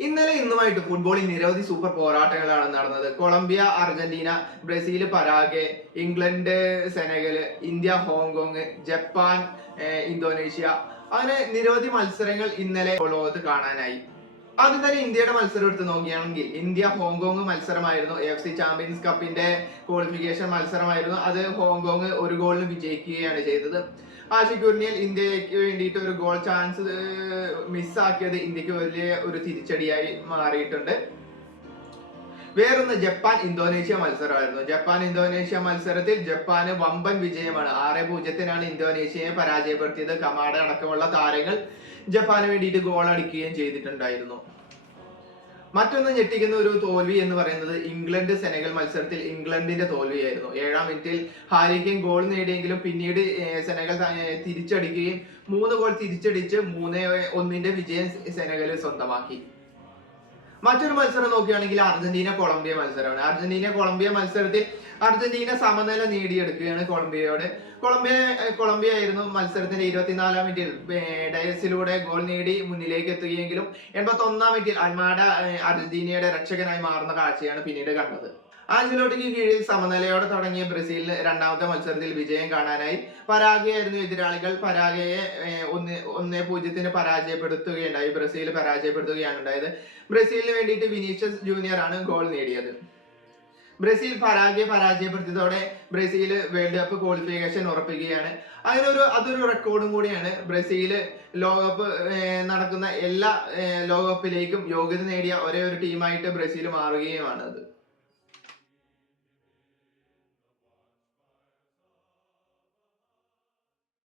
ഇന്നലെ ഇന്നുമായിട്ട് ഫുട്ബോളിൽ നിരവധി സൂപ്പർ പോരാട്ടങ്ങളാണ് നടന്നത്. Colombia Argentina Brazil Paraguay England Senegal India Hong Kong Japan Indonesia. അങ്ങനെ നിരവധി മത്സരങ്ങൾ ഇന്നലെ ലോകത്ത് കാണാനായി. ആദ്യം തന്നെ ഇന്ത്യയുടെ മത്സരം എടുത്ത് നോക്കുകയാണെങ്കിൽ ഇന്ത്യ ഹോങ്കോങ് മത്സരമായിരുന്നു. എഫ് സി ചാമ്പ്യൻസ് കപ്പിന്റെ ക്വാളിഫിക്കേഷൻ മത്സരമായിരുന്നു. അത് ഹോങ്കോങ് ഒരു ഗോളിന് വിജയിക്കുകയാണ് ചെയ്തത്. ആഷിഖുർണിയൽ ഇന്ത്യയ്ക്ക് വേണ്ടിയിട്ട് ഒരു ഗോൾ ചാൻസ് മിസ്സാക്കിയത് ഇന്ത്യയ്ക്ക് വലിയ ഒരു തിരിച്ചടിയായി മാറിയിട്ടുണ്ട്. വേറൊന്ന് ജപ്പാൻ ഇന്തോനേഷ്യ മത്സരമായിരുന്നു. ജപ്പാൻ ഇന്തോനേഷ്യ മത്സരത്തിൽ ജപ്പാന് വമ്പൻ വിജയമാണ്. ആറ് പൂജ്യത്തിനാണ് ഇന്തോനേഷ്യയെ പരാജയപ്പെടുത്തിയത്. കമാഡ അടക്കമുള്ള താരങ്ങൾ ജപ്പാന് വേണ്ടിയിട്ട് ഗോൾ അടിക്കുകയും ചെയ്തിട്ടുണ്ടായിരുന്നു. മറ്റൊന്ന് ഞെട്ടിക്കുന്ന ഒരു തോൽവി എന്ന് പറയുന്നത് ഇംഗ്ലണ്ട് സെനഗൽ മത്സരത്തിൽ ഇംഗ്ലണ്ടിന്റെ തോൽവിയായിരുന്നു. ഏഴാം മിനിറ്റിൽ ഹാരിക്കെയിൻ ഗോൾ നേടിയെങ്കിലും പിന്നീട് സെനഗൽ തിരിച്ചടിക്കുകയും മൂന്ന് ഗോൾ തിരിച്ചടിച്ച് മൂന്ന് ഒന്നിന്റെ വിജയം സെനഗൽ സ്വന്തമാക്കി. മറ്റൊരു മത്സരം നോക്കുകയാണെങ്കിൽ അർജന്റീന കൊളംബിയ മത്സരമാണ്. അർജന്റീന കൊളംബിയ മത്സരത്തിൽ അർജന്റീന സമനില നേടിയെടുക്കുകയാണ് കൊളംബിയയോട്. കൊളംബിയ കൊളംബിയ ആയിരുന്നു മത്സരത്തിന്റെ ഇരുപത്തിനാലാം മിനിറ്റിൽ. ഡയസിലൂടെ ഗോൾ നേടി മുന്നിലേക്ക് എത്തുകയെങ്കിലും എൺപത്തി ഒന്നാം മിനിറ്റിൽ അൽമാഡ അർജന്റീനയുടെ രക്ഷകനായി മാറുന്ന കാഴ്ചയാണ് പിന്നീട് കണ്ടത്. ആഞ്ചലോട്ടിക്ക് കീഴിൽ സമനിലയോടെ തുടങ്ങിയ ബ്രസീലിന് രണ്ടാമത്തെ മത്സരത്തിൽ വിജയം കാണാനായി പരാഗയായിരുന്നു എതിരാളികൾ. പരാഗയെ ഒന്ന് ഒന്ന് പൂജ്യത്തിന് പരാജയപ്പെടുത്തുകയുണ്ടായി. ബ്രസീൽ പരാജയപ്പെടുത്തുകയാണ് ഉണ്ടായത്. ബ്രസീലിന് വേണ്ടിയിട്ട് വിനീഷ്യസ് ജൂനിയർ ആണ് ഗോൾ നേടിയത്. ബ്രസീൽ പരാഗയെ പരാജയപ്പെടുത്തിയതോടെ ബ്രസീൽ വേൾഡ് കപ്പ് ക്വാളിഫിക്കേഷൻ ഉറപ്പിക്കുകയാണ്. അങ്ങനെ ഒരു അതൊരു റെക്കോർഡും കൂടിയാണ്. ബ്രസീൽ ലോകകപ്പ് നടക്കുന്ന എല്ലാ ലോകകപ്പിലേക്കും യോഗ്യത നേടിയ ഒരേ ഒരു ടീമായിട്ട് ബ്രസീൽ മാറുകയുമാണ് അത്.